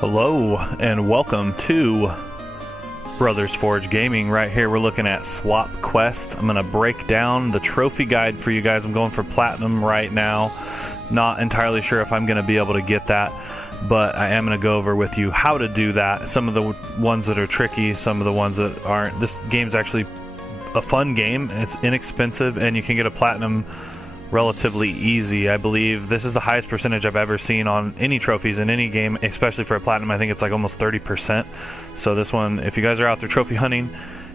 Hello and welcome to Brothers Forge Gaming. Right here we're looking at Swap Quest. I'm going to break down the trophy guide for you guys. I'm going for Platinum right now. Not entirely sure if I'm going to be able to get that, but I am going to go over with you how to do that. Some of the ones that are tricky, some of the ones that aren't. This game's actually a fun game. It's inexpensive and you can get a Platinum relatively easy. I believe this is the highest percentage I've ever seen on any trophies in any game, especially for a Platinum. I think it's like almost 30%. So this one, if you guys are out there trophy hunting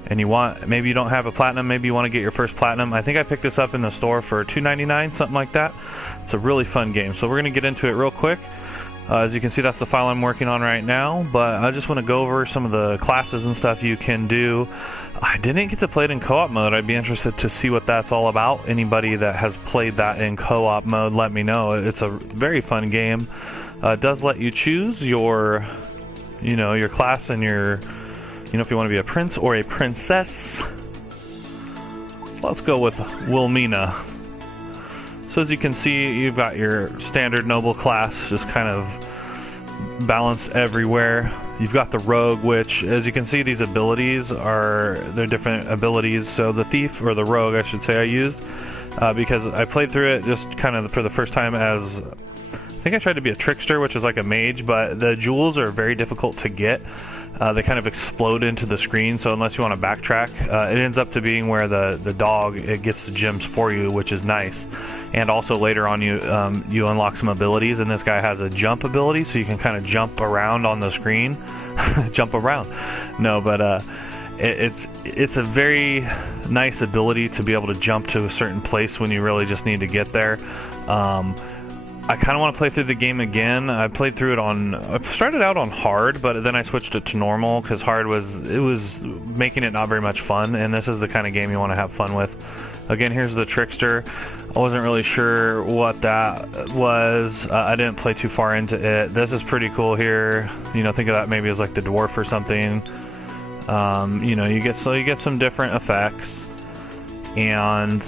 and you want, maybe you don't have a Platinum, maybe you want to get your first Platinum. I think I picked this up in the store for $2.99, something like that. It's a really fun game. So we're going to get into it real quick. As you can see, that's the file I'm working on right now, but I just want to go over some of the classes and stuff you can do. I didn't get to play it in co-op mode. I'd be interested to see what that's all about. Anybody that has played that in co-op mode, let me know. It's a very fun game. It does let you choose your, your class and your, if you want to be a prince or a princess. Let's go with Wilmina. So as you can see, you've got your standard noble class just kind of balanced everywhere. You've got the rogue, which, as you can see, these abilities they're different abilities. So the thief, or the rogue I should say, I used because I played through it just kind of for the first time as, I think I tried to be a trickster, which is like a mage, but the jewels are very difficult to get. They kind of explode into the screen, so unless you want to backtrack, it ends up to being where the dog, it gets the gems for you, which is nice. And also later on you unlock some abilities, and this guy has a jump ability, so you can kind of jump around on the screen. Jump around. No, but it's a very nice ability to be able to jump to a certain place when you really just need to get there. I kind of want to play through the game again. I played through it I started out on hard, but then I switched it to normal because hard was making it not very much fun, and this is the kind of game you want to have fun with. Again, here's the trickster. I wasn't really sure what that was. I didn't play too far into it. This is pretty cool here. Think of that maybe as like the dwarf or something. You get some different effects, and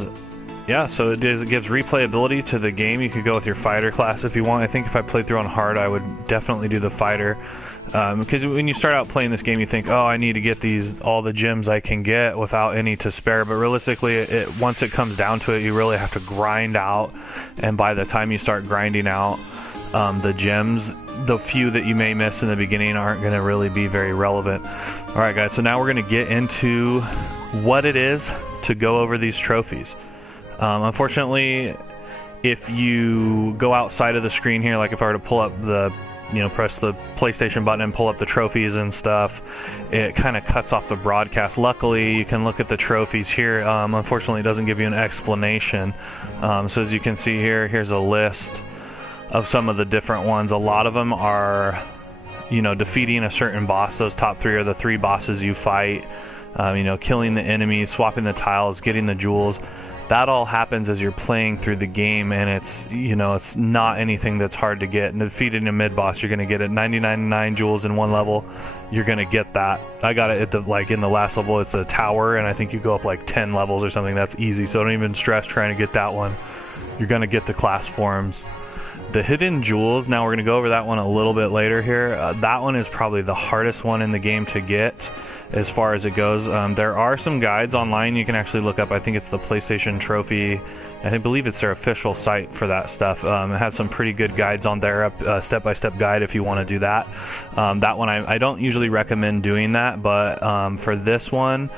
yeah, so it gives replayability to the game. You could go with your fighter class if you want. I think if I played through on hard, I would definitely do the fighter. Because when you start out playing this game, you think, oh, I need to get all the gems I can get without any to spare. But realistically, once it comes down to it, you really have to grind out. And by the time you start grinding out the gems, the few that you may miss in the beginning aren't going to really be very relevant. All right, guys, so now we're going to get into what it is to go over these trophies. Unfortunately, if you go outside of the screen here, like if I were to pull up press the PlayStation button and pull up the trophies and stuff, it kind of cuts off the broadcast. Luckily, you can look at the trophies here. Unfortunately, it doesn't give you an explanation. So as you can see here, here's a list of some of the different ones. A lot of them are, defeating a certain boss. Those top three are the three bosses you fight. Killing the enemies, swapping the tiles, getting the jewels. That all happens as you're playing through the game, and it's not anything that's hard to get. And defeating a mid-boss, you're going to get it 99 jewels in one level. You're going to get that. I got it in the last level. It's a tower, and I think you go up like 10 levels or something. That's easy, so don't even stress trying to get that one. You're going to get the class forms. The hidden jewels, now we're going to go over that one a little bit later here. That one is probably the hardest one in the game to get as far as it goes. There are some guides online you can actually look up. I think it's the PlayStation Trophy. I believe it's their official site for that stuff. It has some pretty good guides on there, step-by-step guide if you want to do that. That one, I don't usually recommend doing that, but for this one,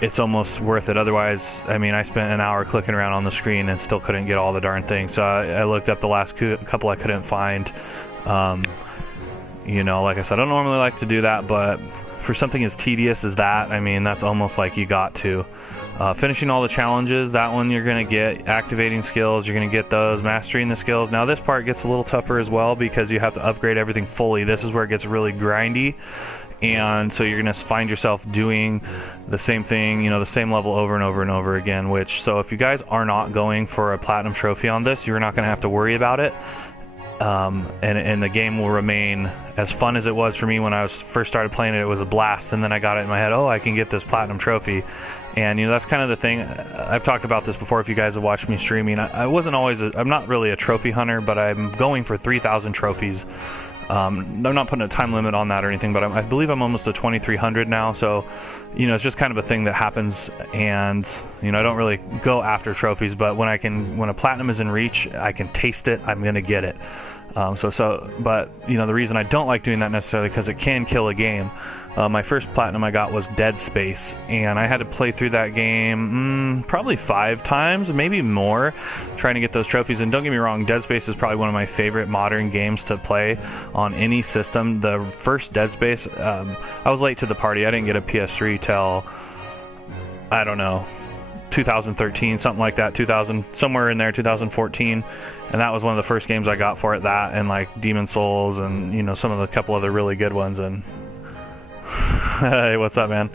it's almost worth it. Otherwise, I spent an hour clicking around on the screen and still couldn't get all the darn things. So I looked up the last couple I couldn't find. Like I said, I don't normally like to do that, but for something as tedious as that, that's almost like you got to. Finishing all the challenges, that one you're going to get. Activating skills, you're going to get those. Mastering the skills. Now this part gets a little tougher as well because you have to upgrade everything fully. This is where it gets really grindy. And so you're going to find yourself doing the same thing, the same level over and over and over again, so if you guys are not going for a platinum trophy on this, you're not going to have to worry about it. And the game will remain as fun as it was for me when I first started playing it. It was a blast, and then I got it in my head, oh, I can get this platinum trophy. And that's kind of the thing. I've talked about this before if you guys have watched me streaming. I'm not really a trophy hunter, but I'm going for 3,000 trophies I'm not putting a time limit on that or anything, but I believe I'm almost to 2300 now, so you know, it's just kind of a thing that happens. And you know, I don't really go after trophies, but when a platinum is in reach, I can taste it, I'm gonna get it. But you know, the reason I don't like doing that necessarily because it can kill a game. My first platinum I got was Dead Space, and I had to play through that game probably 5 times, maybe more, trying to get those trophies. And don't get me wrong, Dead Space is probably one of my favorite modern games to play on any system. The first Dead Space, I was late to the party. I didn't get a PS3 till, I don't know, 2013, something like that, 2000, somewhere in there, 2014. And that was one of the first games I got for it, that and like Demon Souls and, you know, some of the couple other really good ones. And hey, what's up, man?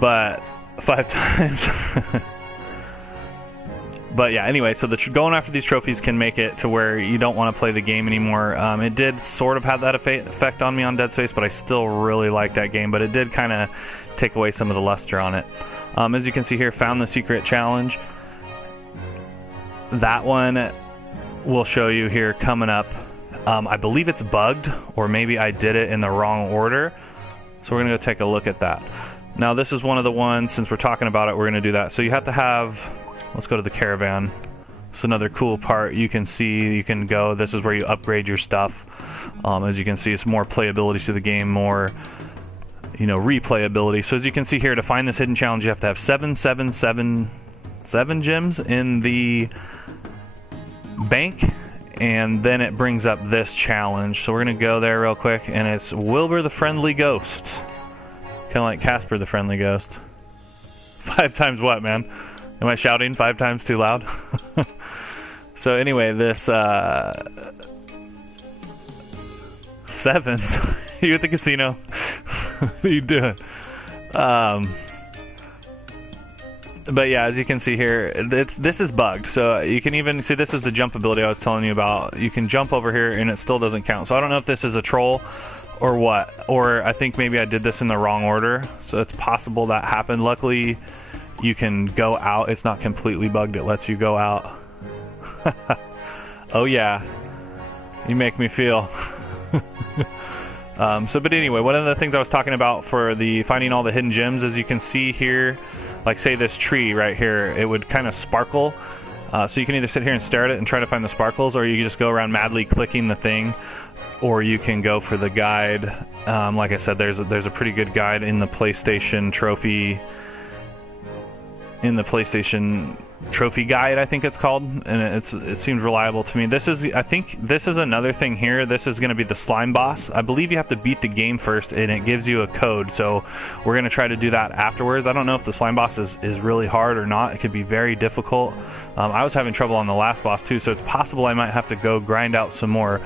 But 5 times. But yeah, anyway, so going after these trophies can make it to where you don't want to play the game anymore. It did sort of have that effect on me on Dead Space, but I still really like that game. But it did kind of take away some of the luster on it. As you can see here, found the secret challenge. That one will show you here coming up. I believe it's bugged, or maybe I did it in the wrong order. So we're going to go take a look at that. Now this is one of the ones, since we're talking about it, we're going to do that. So you have to have, let's go to the caravan. It's another cool part. You can see, you can go, this is where you upgrade your stuff. As you can see, it's more playability to the game, more, you know, replayability. So as you can see here, to find this hidden challenge, you have to have 7 gems in the bank. And then it brings up this challenge. So we're going to go there real quick, and it's Wilbur the Friendly Ghost. Kind of like Casper the Friendly Ghost. 5 times what, man? Am I shouting 5 times too loud? So anyway, this 7s. You at the casino? What are you doing? But yeah, as you can see here, this is bugged. So you can even see, this is the jump ability I was telling you about. You can jump over here and it still doesn't count. So I don't know if this is a troll or what. Or I think maybe I did this in the wrong order. So it's possible that happened. Luckily, you can go out. It's not completely bugged. It lets you go out. Oh yeah. You make me feel. But anyway, one of the things I was talking about for the finding all the hidden gems, as you can see here, like say this tree right here, it would kind of sparkle. So you can either sit here and stare at it and try to find the sparkles, or you can just go around madly clicking the thing, or you can go for the guide. Like I said, there's a pretty good guide in the PlayStation trophy, trophy guide, I think it's called, and it seems reliable to me. I think this is another thing here. This is going to be the slime boss. I believe you have to beat the game first, and it gives you a code. So we're going to try to do that afterwards. I don't know if the slime boss is really hard or not. It could be very difficult. I was having trouble on the last boss too, so it's possible I might have to go grind out some more.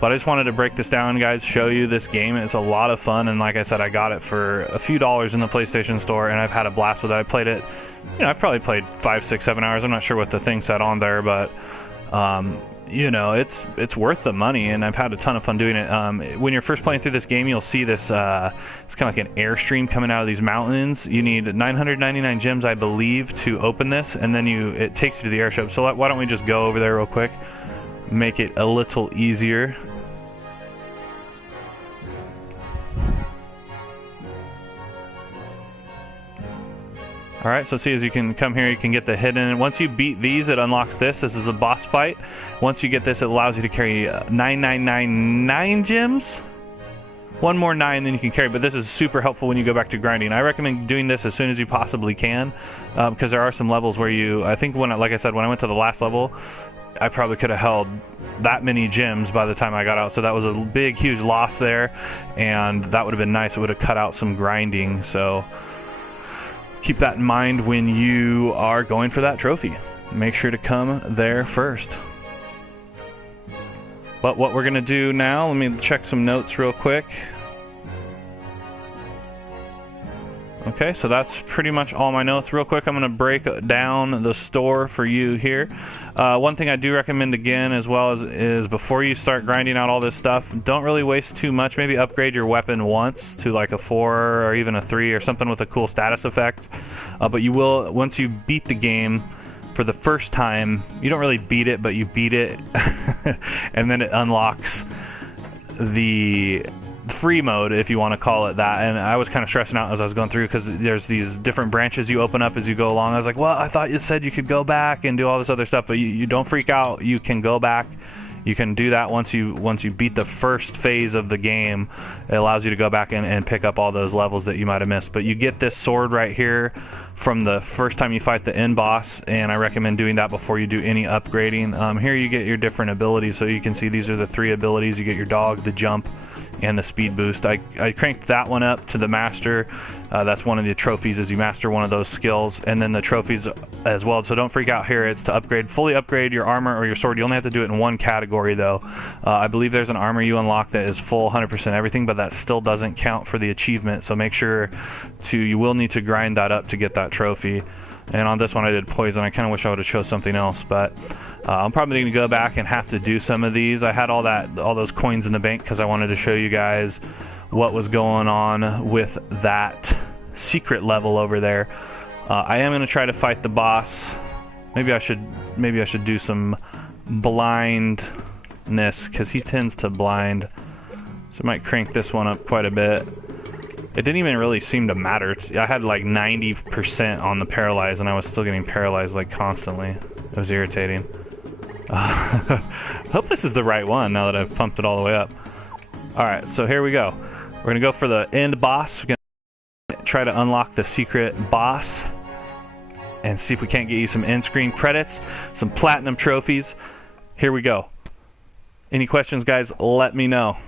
But I just wanted to break this down, guys, show you this game. It's a lot of fun, and like I said, I got it for a few dollars in the PlayStation Store, and I've had a blast with it. I played it, you know, I've probably played 5, 6, 7 hours. I'm not sure what the thing said on there, but you know, it's worth the money, and I've had a ton of fun doing it. When you're first playing through this game, you'll see this, it's kind of like an airstream coming out of these mountains. You need 999 gems, I believe, to open this, and then it takes you to the airship. So why don't we just go over there real quick, make it a little easier. Alright, so see, as you can come here, you can get the hidden. Once you beat these, it unlocks this. This is a boss fight. Once you get this, it allows you to carry 9999 gems. One more 9, then you can carry, but this is super helpful when you go back to grinding. I recommend doing this as soon as you possibly can, because there are some levels where I think like I said, when I went to the last level, I probably could have held that many gems by the time I got out. So that was a big, huge loss there, and that would have been nice. It would have cut out some grinding. So keep that in mind when you are going for that trophy. Make sure to come there first. But what we're going to do now, let me check some notes real quick. Okay, so that's pretty much all my notes. Real quick, I'm going to break down the store for you here. One thing I do recommend again as well is before you start grinding out all this stuff, don't really waste too much. Maybe upgrade your weapon once to like a 4 or even a 3 or something with a cool status effect. But you will, once you beat the game, for the first time. You don't really beat it, but you beat it, and then it unlocks the free mode, if you want to call it that. And I was kind of stressing out as I was going through, because there's these different branches you open up as you go along. I was like, well, I thought you said you could go back and do all this other stuff, but you don't freak out. You can go back. You can do that once you beat the first phase of the game. It allows you to go back and pick up all those levels that you might have missed. But you get this sword right here from the first time you fight the end boss, and I recommend doing that before you do any upgrading. Here you get your different abilities, so you can see these are the 3 abilities. You get your dog, the jump, and the speed boost. I cranked that one up to the master. That's one of the trophies, is you master one of those skills, and then the trophies as well. So don't freak out here. It's to fully upgrade your armor or your sword. You only have to do it in one category though. I believe there's an armor you unlock that is full 100% everything, but that still doesn't count for the achievement. So make sure you will need to grind that up to get that trophy. And on this one I did poison. I kind of wish I would have chose something else, but I'm probably going to go back and have to do some of these. I had all those coins in the bank because I wanted to show you guys what was going on with that secret level over there. I am going to try to fight the boss. Maybe I should do some blindness, because he tends to blind. So I might crank this one up quite a bit. It didn't even really seem to matter. I had like 90% on the paralyze, and I was still getting paralyzed like constantly. It was irritating. Hope this is the right one now that I've pumped it all the way up. Alright, so here we go. We're going to go for the end boss. We're going to try to unlock the secret boss and see if we can't get you some end screen credits, some platinum trophies. Here we go. Any questions, guys? Let me know.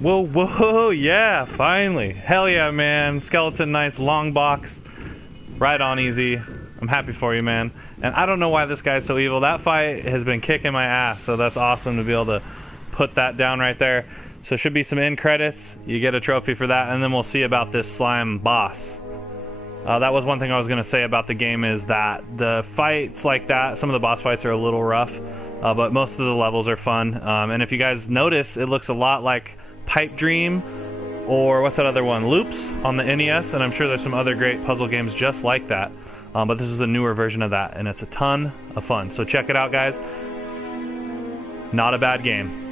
Whoa, whoa, yeah, finally. Hell yeah, man. Skeleton Knights, long box. Right on easy. I'm happy for you, man. And I don't know why this guy's so evil. That fight has been kicking my ass, so that's awesome to be able to put that down right there. So should be some end credits. You get a trophy for that, and then we'll see about this slime boss. That was one thing I was going to say about the game, is that the fights like that, some of the boss fights are a little rough, but most of the levels are fun. And if you guys notice, it looks a lot like Pipe Dream, or what's that other one, Loopz on the NES, and I'm sure there's some other great puzzle games just like that. But this is a newer version of that, and it's a ton of fun. So check it out, guys. Not a bad game.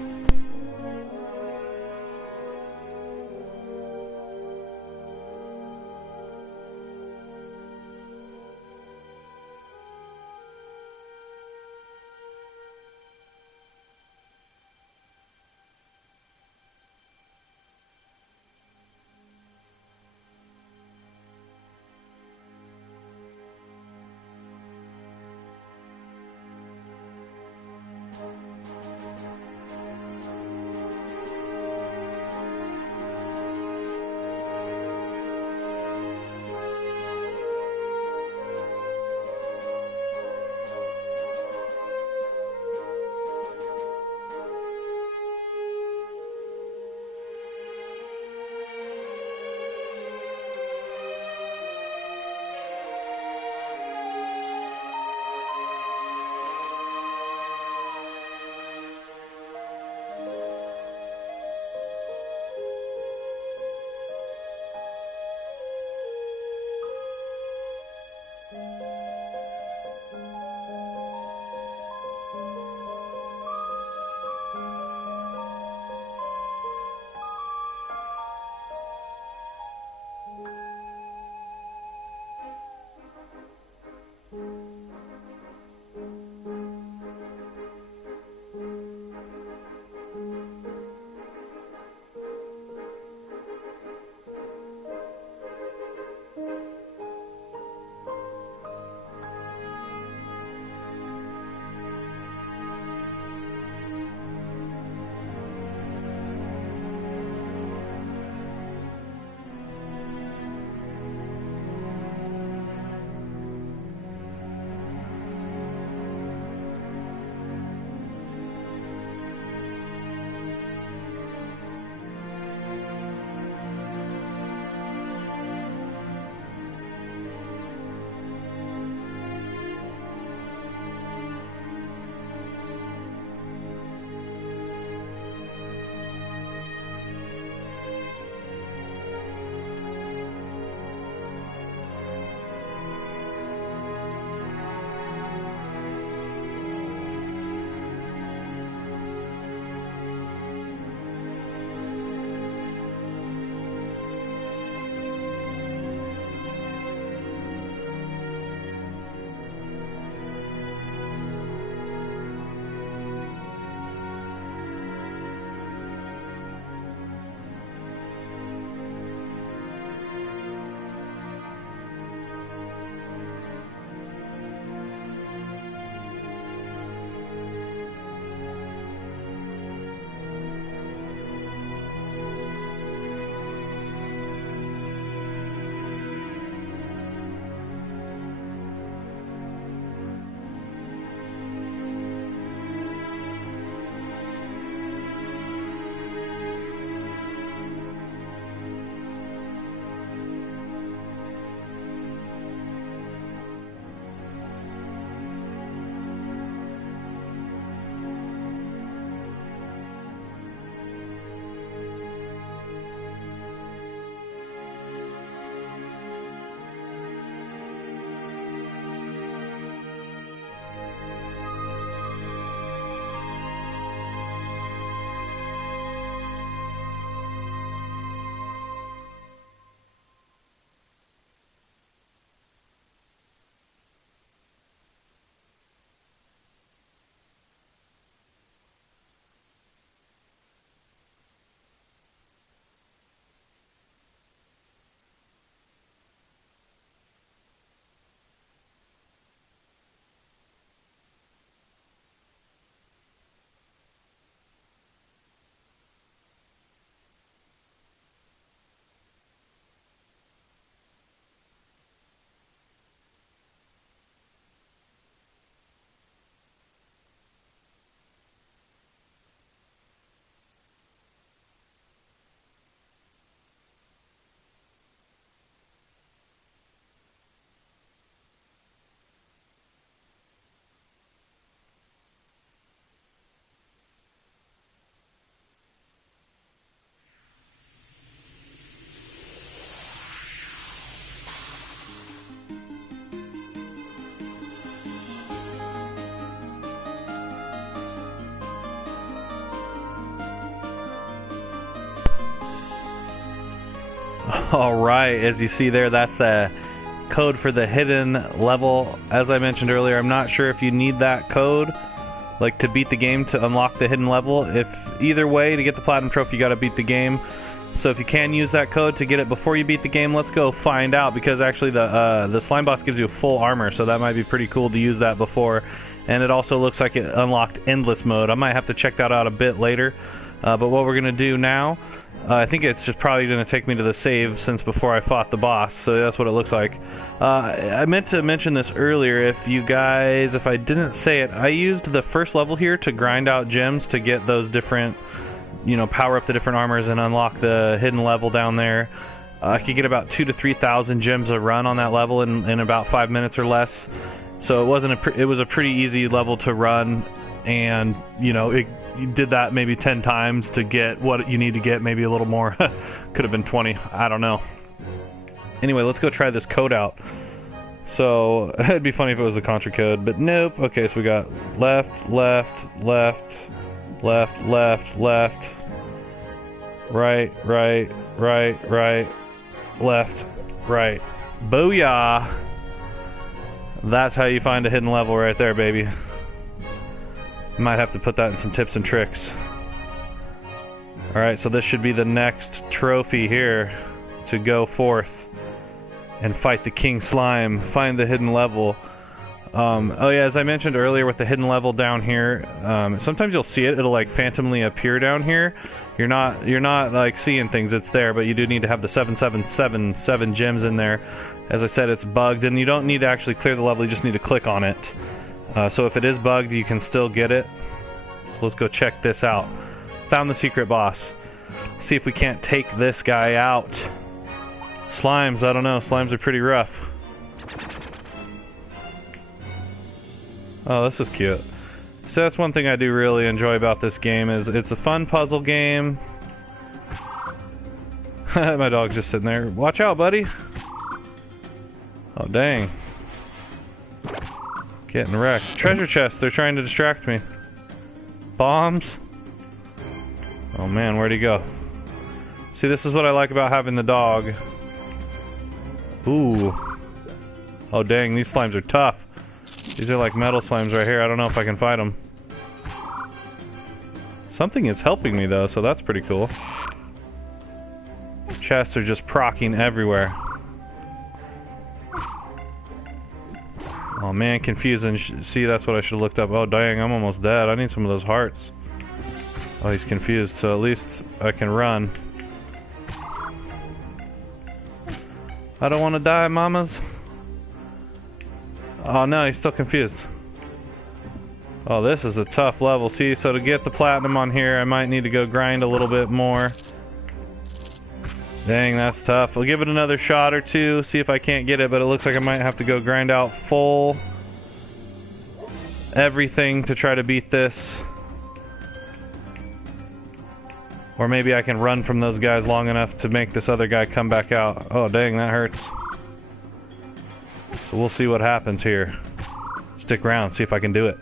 Alright, as you see there, that's the code for the hidden level. As I mentioned earlier, I'm not sure if you need that code, like to beat the game, to unlock the hidden level. If either way, to get the platinum trophy, you gotta beat the game. So if you can use that code to get it before you beat the game, let's go find out, because actually the slime boss gives you full armor, so that might be pretty cool to use that before. And it also looks like it unlocked endless mode. I might have to check that out a bit later. But what we're gonna do now, I think it's just probably going to take me to the save since before I fought the boss, so that's what it looks like. I meant to mention this earlier, if I didn't say it, I used the first level here to grind out gems to get those different, power up the different armors and unlock the hidden level down there. I could get about 2,000 to 3,000 gems a run on that level in about 5 minutes or less. So it was a pretty easy level to run, and you did that maybe 10 times to get what you need to get, maybe a little more. Could have been 20, I don't know. Anyway, let's go try this code out. So, it'd be funny if it was a contra code, but nope. Okay, so we got left, left, left, left, left, left, right, right, right, right, left, right. Booyah! That's how you find a hidden level right there, baby. Might have to put that in some tips and tricks. Alright, so this should be the next trophy here to go forth and fight the King Slime, find the hidden level. Oh yeah, as I mentioned earlier with the hidden level down here, sometimes you'll see it, it'll like phantomly appear down here. You're not like seeing things, it's there, but you do need to have the 7 gems in there. As I said, it's bugged, and you don't need to actually clear the level, you just need to click on it. So if it is bugged, you can still get it. So let's go check this out. Found the secret boss. See if we can't take this guy out. Slimes, I don't know. Slimes are pretty rough. Oh, this is cute. So that's one thing I do really enjoy about this game, is it's a fun puzzle game. My dog's just sitting there. Watch out, buddy. Oh, dang. Getting wrecked. Treasure chest, they're trying to distract me. Bombs? Oh man, where'd he go? See, this is what I like about having the dog. Ooh. Oh dang, these slimes are tough. These are like metal slimes right here. I don't know if I can fight them. Something is helping me though, so that's pretty cool. Chests are just procking everywhere. Oh man, confusing. See, that's what I should have looked up. Oh dang, I'm almost dead. I need some of those hearts. Oh, he's confused, so at least I can run. I don't want to die, mamas. Oh no, he's still confused. Oh, this is a tough level. See, so to get the platinum on here, I might need to go grind a little bit more. Dang, that's tough. I'll give it another shot or two, see if I can't get it, but it looks like I might have to go grind out full everything to try to beat this. Or maybe I can run from those guys long enough to make this other guy come back out. Oh dang, that hurts. So we'll see what happens here. Stick around, see if I can do it.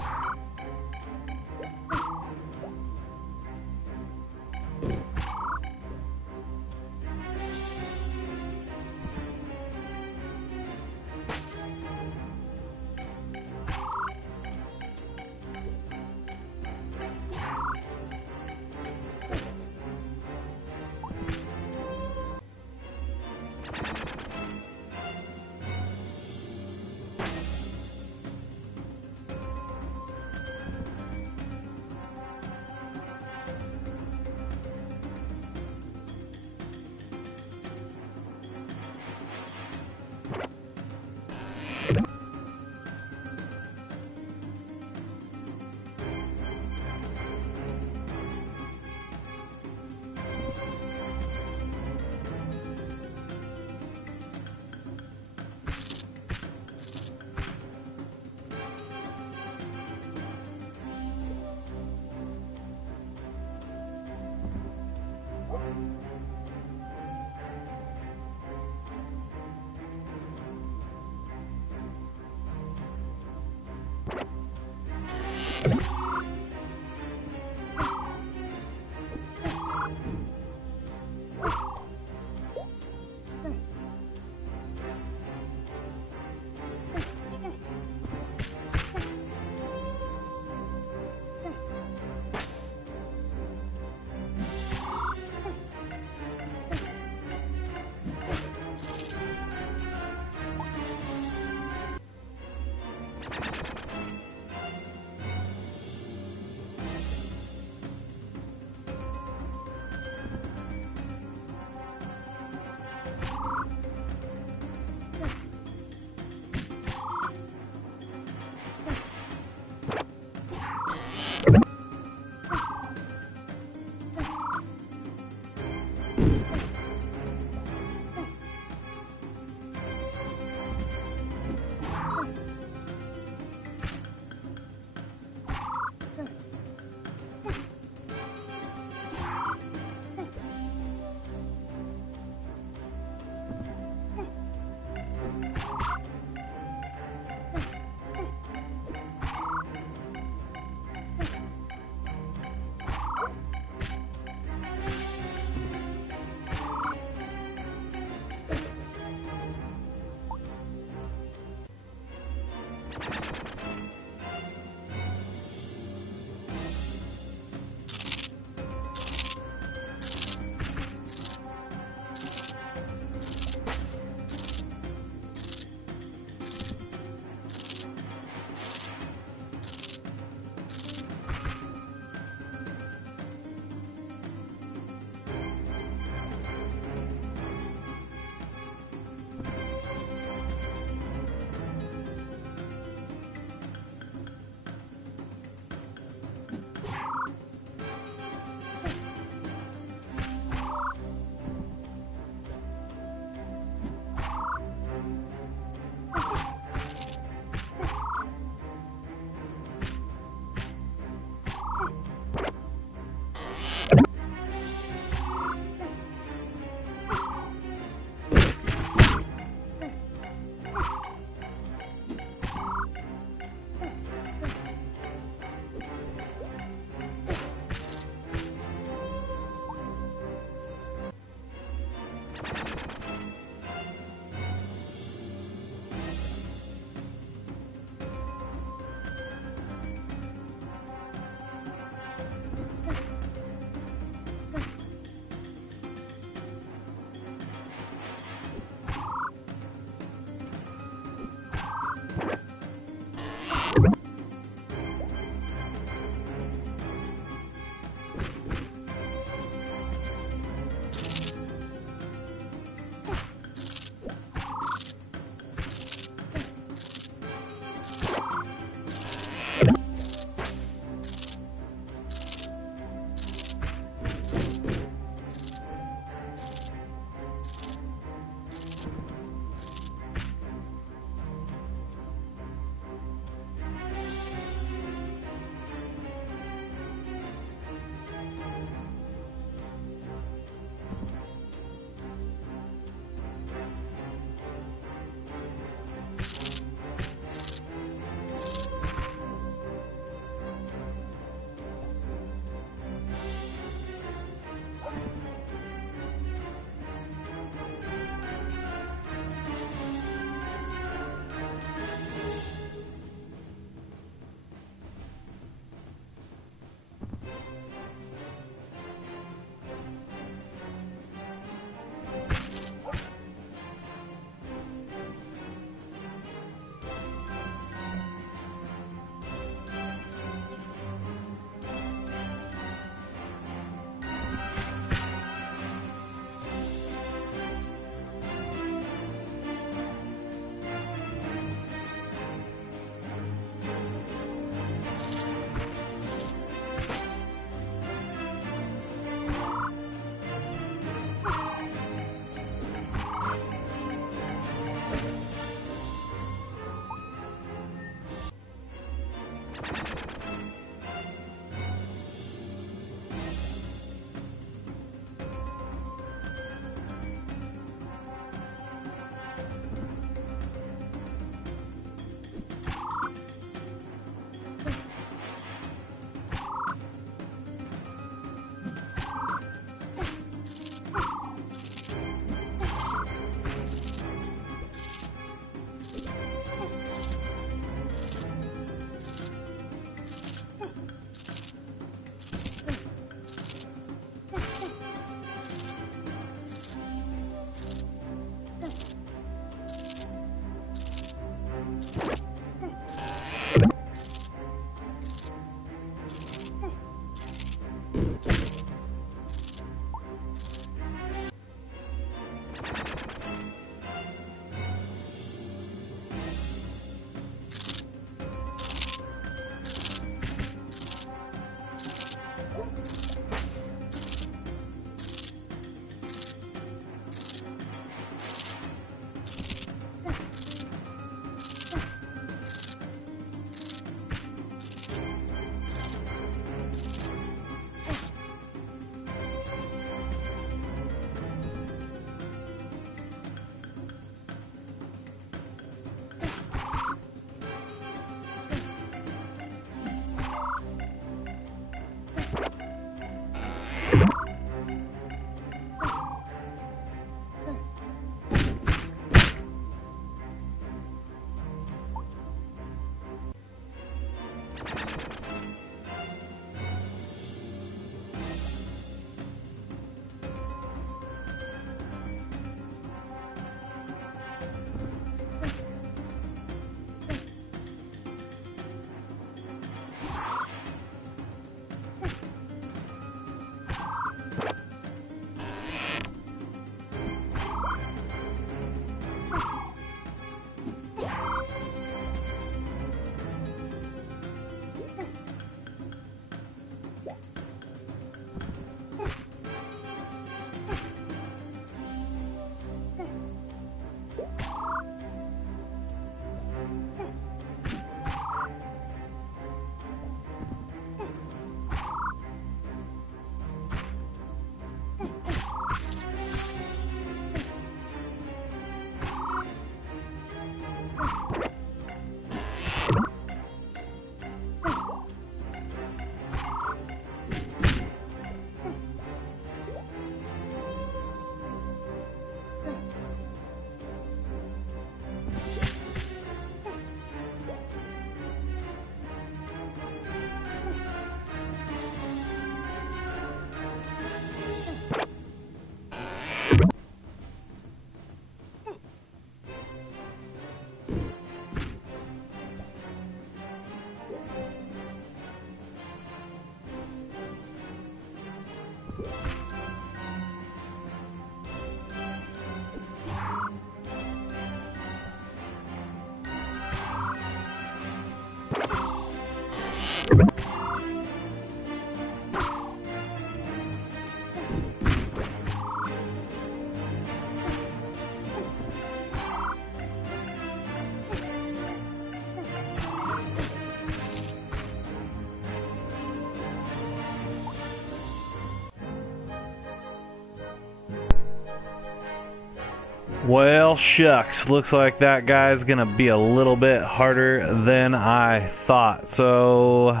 Well, shucks. Looks like that guy's gonna be a little bit harder than I thought. So,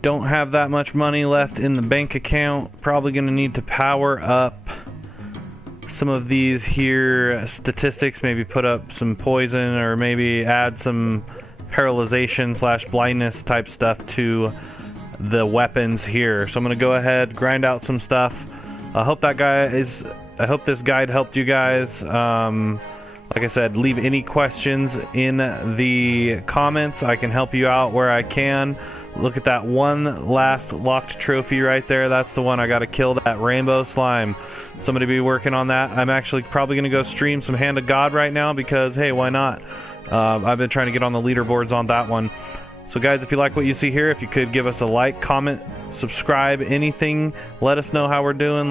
don't have that much money left in the bank account. Probably gonna need to power up some of these here statistics. Maybe put up some poison, or maybe add some paralyzation / blindness type stuff to the weapons here. So I'm gonna go ahead, grind out some stuff. I hope this guide helped you guys. Like I said, leave any questions in the comments. I can help you out where I can. Look at that one last locked trophy right there. That's the one I got to kill, that rainbow slime. Somebody be working on that. I'm actually probably going to go stream some Hand of God right now because, hey, why not? I've been trying to get on the leaderboards on that one. So guys, if you like what you see here, if you could give us a like, comment, subscribe, anything, let us know how we're doing.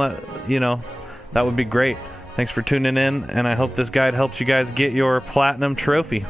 That would be great. Thanks for tuning in, and I hope this guide helps you guys get your platinum trophy.